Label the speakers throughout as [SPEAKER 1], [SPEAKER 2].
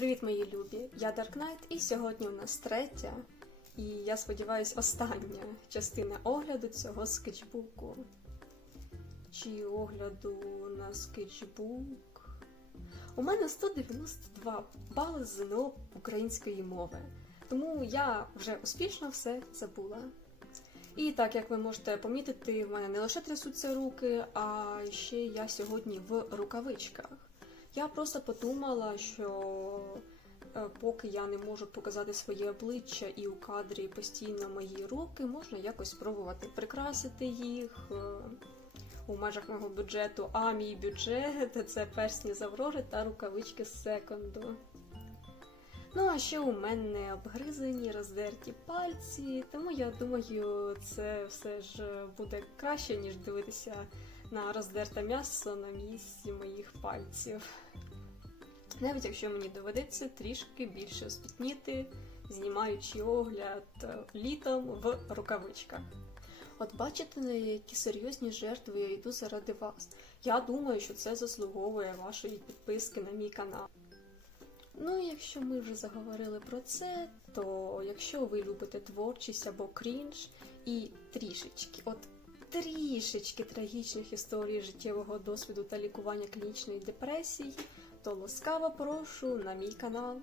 [SPEAKER 1] Привіт, мої любі! Я Dark Knight, і сьогодні у нас третя, і я сподіваюся, остання частина огляду цього скетчбуку. Чи огляду на скетчбук. У мене 192 бали ЗНО української мови, тому я вже успішно все забула. І так, як ви можете помітити, в мене не лише трясуться руки, а ще я сьогодні в рукавичках. Я просто подумала, що е, поки я не можу показати своє обличчя і у кадрі постійно мої руки, можна якось спробувати прикрасити їх е, у межах мого бюджету. А мій бюджет це персні з Аврори та рукавички з секонду. Ну, а ще у мене обгризані, роздерті пальці, тому я думаю, це все ж буде краще, ніж дивитися на роздерте м'ясо на місці моїх пальців. Навіть якщо мені доведеться трішки більше спітніти, знімаючи огляд е, літом в рукавичках. От бачите, на які серйозні жертви я йду заради вас. Я думаю, що це заслуговує вашої підписки на мій канал. Ну, і якщо ми вже заговорили про це, то якщо ви любите творчість або крінж і трішечки, от трішечки трагічних історій життєвого досвіду та лікування клінічної депресії, то ласкаво прошу на мій канал.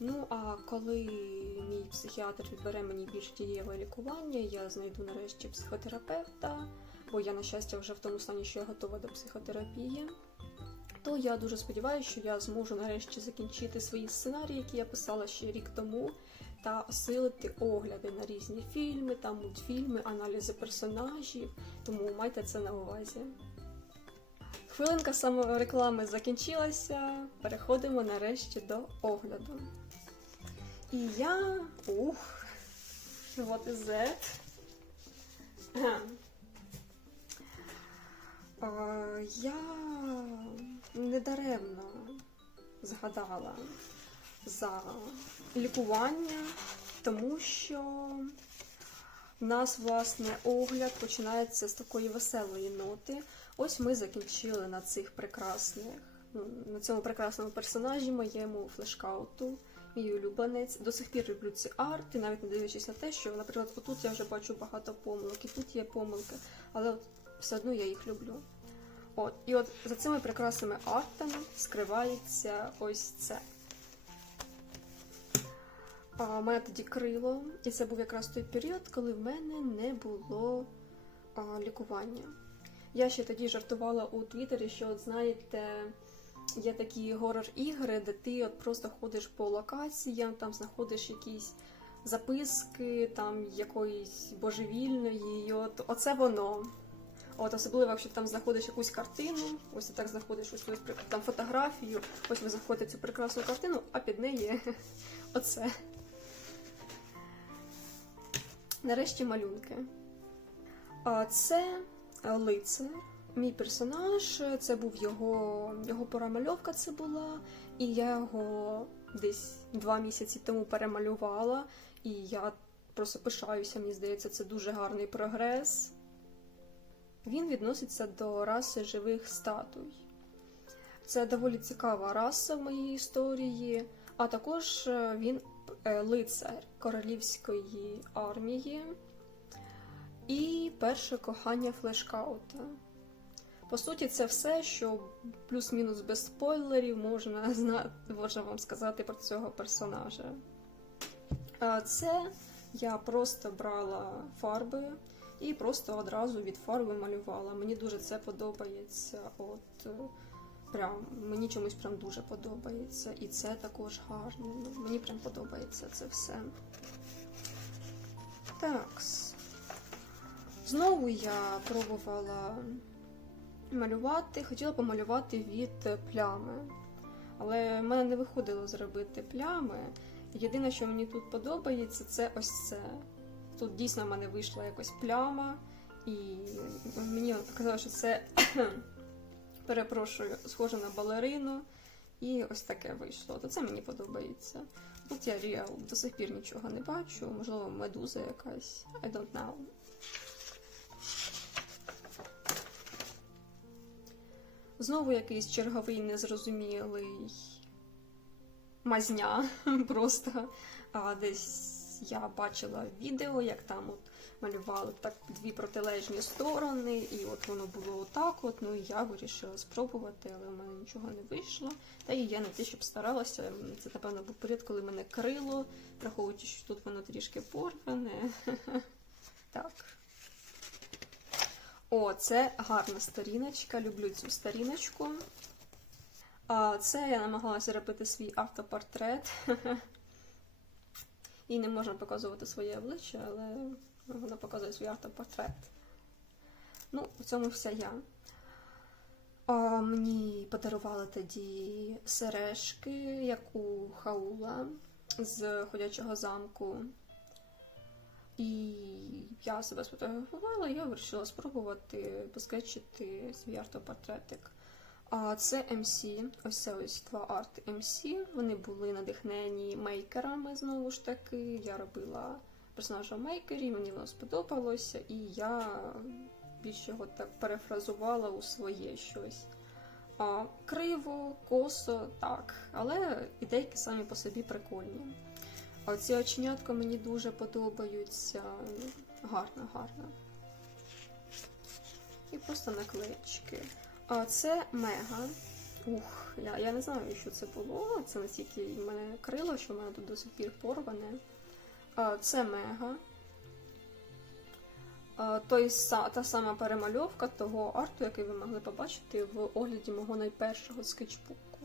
[SPEAKER 1] Ну а коли мій психіатр відбере мені більш дієве лікування, я знайду нарешті психотерапевта, бо я, на щастя, вже в тому стані, що я готова до психотерапії. То я дуже сподіваюся, що я зможу нарешті закінчити свої сценарії, які я писала ще рік тому, та осилити огляди на різні фільми та мультфільми, аналізи персонажів. Тому майте це на увазі. Хвилинка самореклами закінчилася. Переходимо нарешті до огляду. І я. Ух, what is that? Я недаремно згадала за лікування, тому що в нас, власне, огляд починається з такої веселої ноти. Ось ми закінчили на цих прекрасних, ну, на цьому прекрасному персонажі, моєму флешкауту, мій улюбленець. До сих пір люблю ці арти, навіть не дивлячись на те, що, наприклад, отут я вже бачу багато помилок, і тут є помилки, але от все одно я їх люблю. От, і от за цими прекрасними артами скривається ось це. А, мене тоді крило, і це був якраз той період, коли в мене не було а, лікування. Я ще тоді жартувала у Твіттері, що, от знаєте, є такі горор-ігри, де ти от просто ходиш по локаціям, там знаходиш якісь записки, там якоїсь божевільної, і от оце воно. От особливо, якщо ти там знаходиш якусь картину, ось ти так знаходиш ось там фотографію, ось ви знаходите цю прекрасну картину, а під неї оце. Нарешті малюнки. А це лицар, мій персонаж, це був його, його порамальовка це була, і я його десь два місяці тому перемалювала, і я просто пишаюся, мені здається, це дуже гарний прогрес. Він відноситься до раси живих статуй. Це доволі цікава раса в моїй історії, а також е, він е, лицар королівської армії і перше кохання флешкаута. По суті, це все, що плюс-мінус без спойлерів можна знати, можна вам сказати про цього персонажа. Це я просто брала фарби і просто одразу від фарби малювала. Мені дуже це подобається. От е, прям мені чомусь прям дуже подобається. І це також гарно. Ну, Мені прям подобається це все. Так. Знову я пробувала малювати, хотіла помалювати від плями. Але в мене не виходило зробити плями. Єдине, що мені тут подобається, це ось це. Тут дійсно в мене вийшла якось пляма, і мені показалося, що це перепрошую, схоже на балерину. І ось таке вийшло. То це мені подобається. Тут я ріал до сих пір нічого не бачу, можливо, медуза якась. I don't know. Знову якийсь черговий незрозумілий мазня просто. А десь я бачила відео, як там от малювали так дві протилежні сторони, і от воно було отак. От ну і я вирішила спробувати, але в мене нічого не вийшло. Та і я не те, щоб старалася. Це напевно був період, коли мене крило, враховуючи, що тут воно трішки порване. Так. О, це гарна сторіночка. Люблю цю сторіночку. Це я намагалася робити свій автопортрет. І не можна показувати своє обличчя, але вона показує свій автопортрет. Ну, в цьому вся я. А, мені подарували тоді сережки, як у Хаула з ходячого замку. І я себе сфотографувала, я вирішила спробувати поскетчити свій автопортретик. А це MC, ось це ось два арти MC. Вони були надихнені мейкерами знову ж таки. Я робила персонажа мейкері, мені воно сподобалося, і я більш його так перефразувала у своє щось. А, Криво, косо, так, але ідейки самі по собі прикольні. А ці оченятка мені дуже подобаються. Гарно, гарно. І просто наклеєчки. А це мега. Ух, я, я не знаю, що це було. Це настільки в мене крило, що в мене тут до сих пір порване. А, це мега. Той, та сама перемальовка того арту, який ви могли побачити в огляді мого найпершого скетчбуку.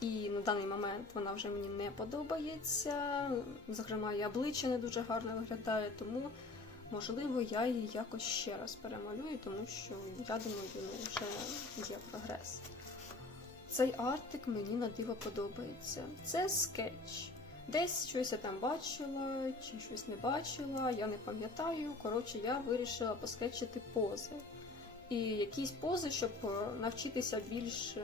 [SPEAKER 1] І на даний момент вона вже мені не подобається. Зокрема, і обличчя не дуже гарно виглядає, тому можливо я її якось ще раз перемалюю, тому що я думаю, ну, вже є прогрес. Цей артик мені на диво подобається. Це скетч. Десь щось я там бачила, чи щось не бачила, я не пам'ятаю. Коротше, я вирішила поскетчити пози. І якісь пози, щоб е, навчитися більш е,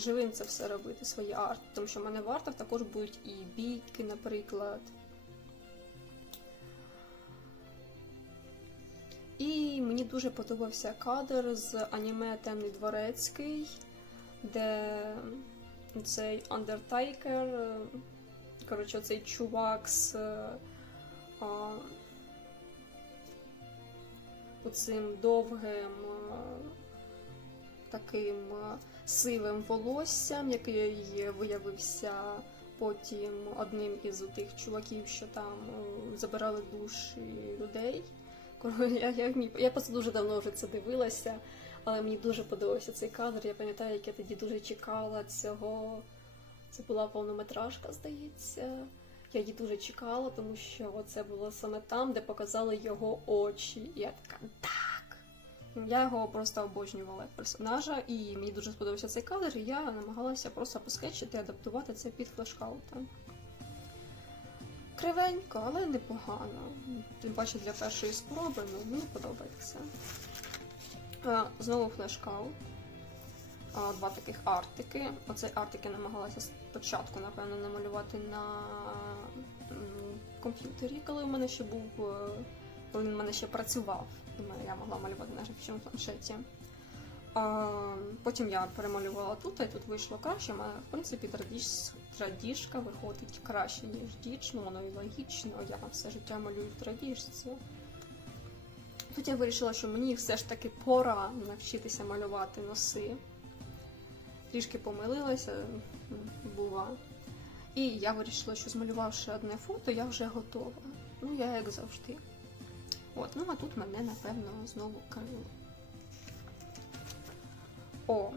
[SPEAKER 1] живим це все робити, свої арти. Тому що в мене в артах також будуть і бійки, наприклад. І мені дуже подобався кадр з аніме Темний Дворецький, де цей Undertaker, е, коротше, цей чувак з е, а, оцим довгим а, таким а, сивим волоссям, який виявився потім одним із тих чуваків, що там е, забирали душі людей. Я, я, я просто дуже давно вже це дивилася, але мені дуже подобався цей кадр. Я пам'ятаю, як я тоді дуже чекала цього. Це була повнометражка, здається. Я її дуже чекала, тому що це було саме там, де показали його очі. І я така так. Я його просто обожнювала як персонажа, і мені дуже сподобався цей кадр, і я намагалася просто поскетчити адаптувати це під флешкаута. Кривенько, але непогано. Тим паче для першої спроби, ну мені подобається. Знову флешкаут. А, Два таких артики. Оцей артик я намагалася спочатку, напевно, намалювати на комп'ютері, коли в мене ще був, е, коли він в мене ще працював. Я могла малювати на графічному планшеті. Потім я перемалювала тут, і тут вийшло краще. Мене, в принципі, традіж- традіжка виходить краще, ніж діч, ну воно і логічно. Я все життя малюю в традіжці. Тут я вирішила, що мені все ж таки пора навчитися малювати носи. Трішки помилилася, бува. І я вирішила, що змалювавши одне фото, я вже готова. Ну, я як завжди. От, ну а тут мене, напевно, знову крило. О,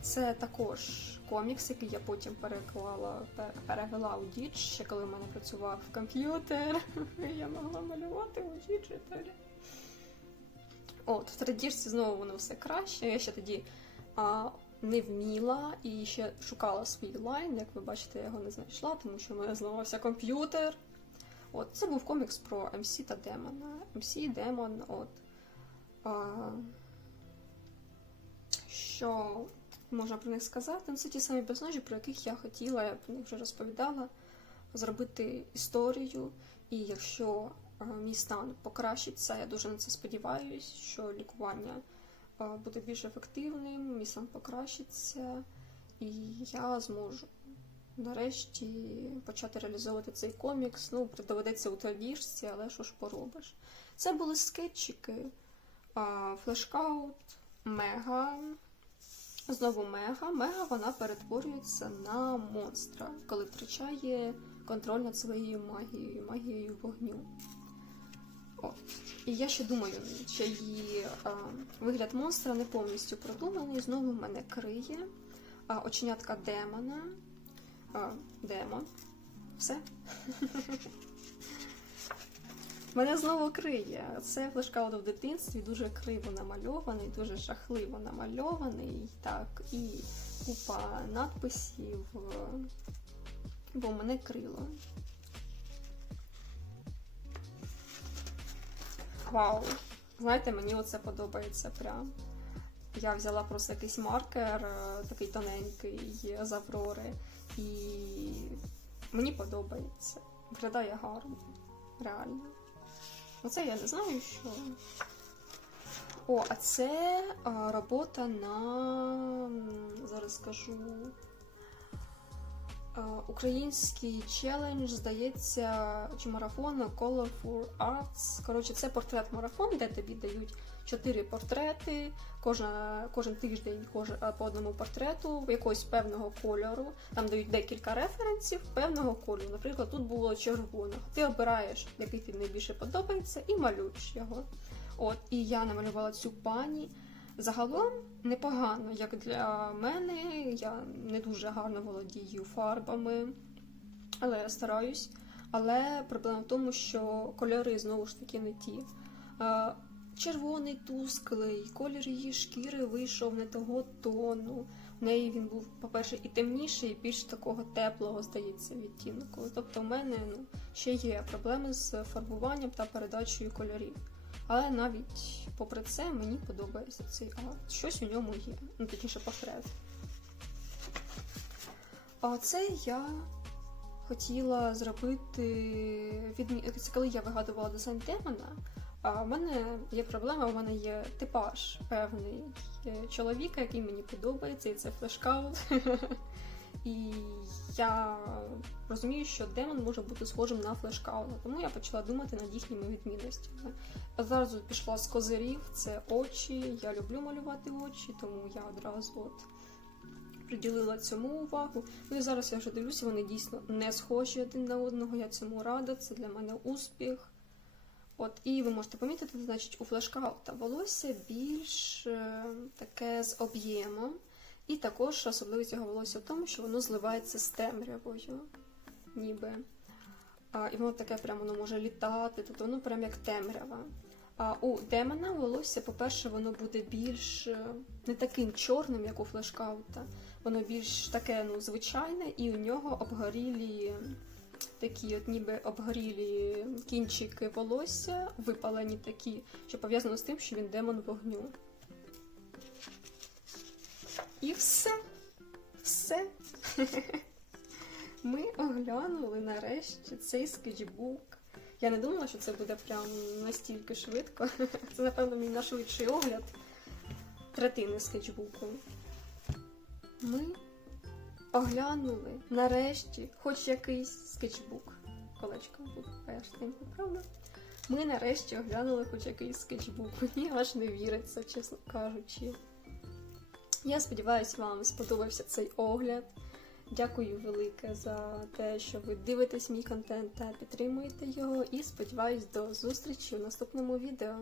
[SPEAKER 1] це також комікс, який я потім переклала, перевела у діч, ще коли в мене працював комп'ютер. Я могла малювати у діджиталі. От, в традіжці знову воно все краще. Я ще тоді а, не вміла і ще шукала свій лайн. Як ви бачите, я його не знайшла, тому що в мене зламався комп'ютер. От, це був комікс про MC та Демона. MC, Демон, от. А, що можна про них сказати? Ну, це ті самі персонажі, про яких я хотіла, я про них вже розповідала, зробити історію. І якщо е, мій стан покращиться, я дуже на це сподіваюся, що лікування буде більш ефективним, мій стан покращиться, і я зможу нарешті почати реалізовувати цей комікс. Ну, доведеться у теліжці, але що ж поробиш. Це були скетчики, флешкаут, мега. Знову мега. Мега вона перетворюється на монстра, коли втрачає контроль над своєю магією, магією вогню. От. І я ще думаю, що її а, вигляд монстра не повністю продуманий. Знову мене криє. А, оченятка демона. А, демон. Все. Мене знову криє. Це флешкаут в дитинстві дуже криво намальований, дуже жахливо намальований. Так, і купа надписів, бо мене крило. Вау! Знаєте, мені оце подобається прям. Я взяла просто якийсь маркер, е, такий тоненький з Аврори, і мені подобається. Виглядає гарно, реально. Оце я не знаю, що. О, а це а, робота на. Зараз скажу. А, Український челендж, здається, чи марафон Colorful Arts. Коротше, це портрет-марафон, де тобі дають чотири портрети, кожна, кожен тиждень кожен, по одному портрету якогось певного кольору. Там дають декілька референсів певного кольору. Наприклад, тут було червоно. Ти обираєш, який тобі найбільше подобається, і малюєш його. От, і я намалювала цю пані. Загалом непогано, як для мене. Я не дуже гарно володію фарбами, але я стараюсь. Але проблема в тому, що кольори знову ж таки не ті. Е, Червоний тусклий, колір її шкіри вийшов не того тону. В неї він був, по-перше, і темніший, і більш такого теплого, здається, відтінку. Тобто, в мене ну, ще є проблеми з фарбуванням та передачею кольорів. Але навіть попри це мені подобається цей арт. Щось у ньому є, ну точніше портрет. А це я хотіла зробити відмі... Це коли я вигадувала дизайн демона. А в мене є проблема, у мене є типаж певний е, чоловіка, який мені подобається, і це флешкаут. І я розумію, що демон може бути схожим на флешкаута, тому я почала думати над їхніми відмінностями. Одразу пішла з козирів, це очі. Я люблю малювати очі, тому я одразу от приділила цьому увагу. Ну і зараз я вже дивлюся, вони дійсно не схожі один на одного. Я цьому рада, це для мене успіх. От, і ви можете помітити, значить, у флешкаута волосся більш е, таке з об'ємом. І також особливість цього волосся в тому, що воно зливається з темрявою, ніби. А, і воно таке прямо воно може літати, тобто воно прям як темрява. А у демона волосся, по-перше, воно буде більш е, не таким чорним, як у флешкаута. Воно більш таке ну, звичайне, і у нього обгорілі такі, от ніби обгорілі кінчики волосся, випалені такі, що пов'язано з тим, що він демон вогню. І все. Все. Ми оглянули нарешті цей скетчбук. Я не думала, що це буде прям настільки швидко. Це, напевно, мій найшвидший огляд третини скетчбуку. Ми оглянули нарешті хоч якийсь скетчбук. Колечко був першенько, правда? Ми нарешті оглянули хоч якийсь скетчбук. Мені аж не віриться, чесно кажучи. Я сподіваюся, вам сподобався цей огляд. Дякую велике за те, що ви дивитесь мій контент та підтримуєте його. І сподіваюсь до зустрічі в наступному відео.